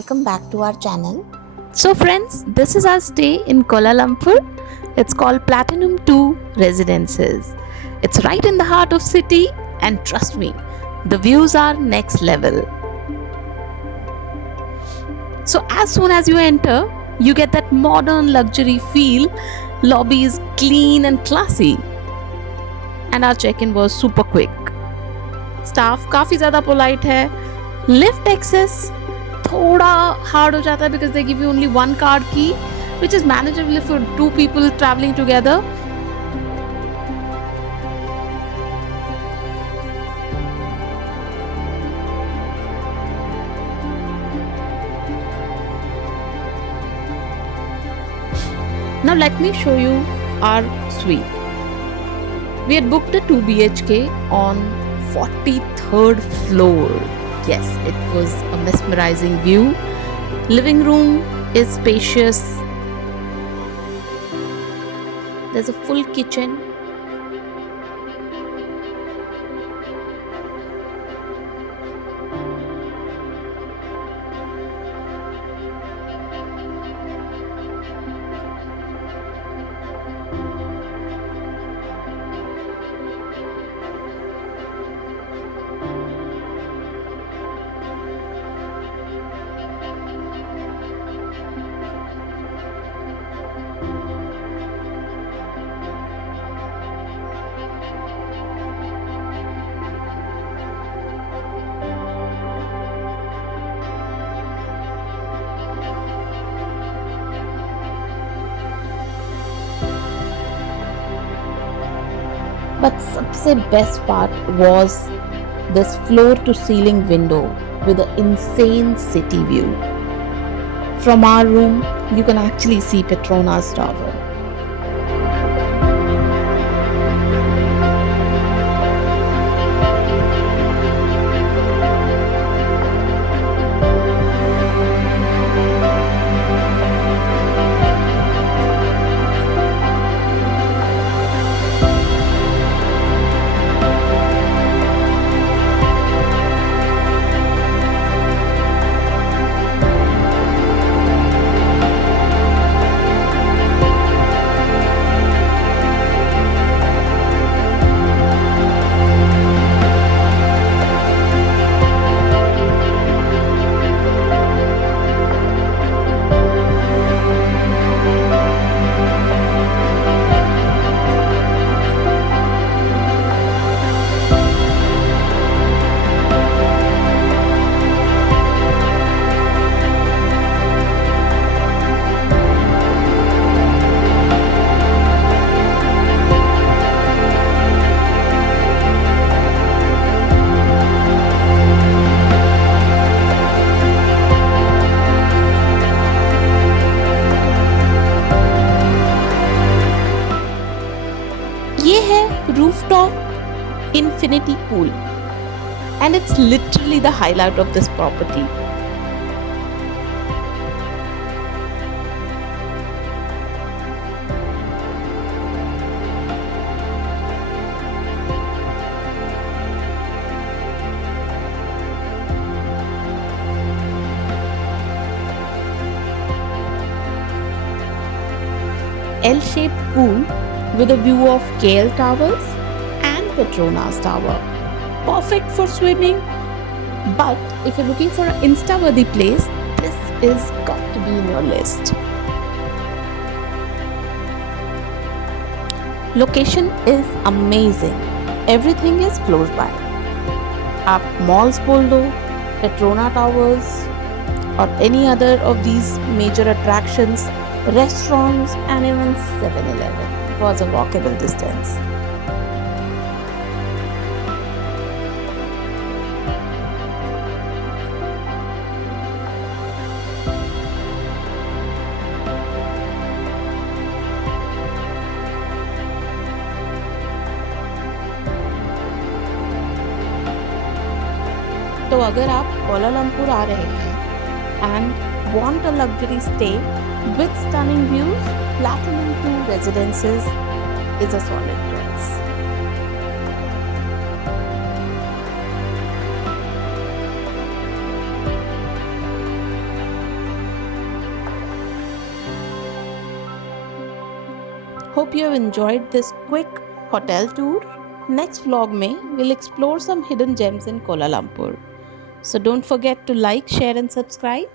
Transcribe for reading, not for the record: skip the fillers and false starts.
welcome back to our channel. So friends, this is our stay in Kuala Lumpur. It's called Platinum 2 Residences. It's right in the heart of city and trust me, the views are next level. So as soon as you enter, you get that modern luxury feel. Lobby is clean and classy. And our check-in was super quick. Staff काफ़ी ज़्यादा polite है. Lift access थोड़ा hard हो जाता है because they give you only one card key, which is manageable for two people traveling together. Now let me show you our suite. We had booked a 2 BHK on 43rd floor. Yes, it was a mesmerizing view. Living room is spacious. There's a full kitchen. But सबसे best part was this floor to ceiling window with an insane city view. From our room, you can actually see Petronas Tower. ये है rooftop infinity pool and it's literally the highlight of this property. L-shaped pool with a view of KL Towers and Petronas Tower. Perfect for swimming, but if you're looking for an Insta-worthy place, this is got to be in your list. Location is amazing. Everything is close by. आप malls बोल दो, Petronas Towers or any other of these major attractions, restaurants and even 7-Eleven was a walkable distance. तो अगर आप Kuala Lumpur आ रहे हैं and want a luxury stay with stunning views, Platinum 2 Residences is a solid choice. Hope you have enjoyed this quick hotel tour. Next vlog mein we'll explore some hidden gems in Kuala Lumpur. So don't forget to like, share and subscribe.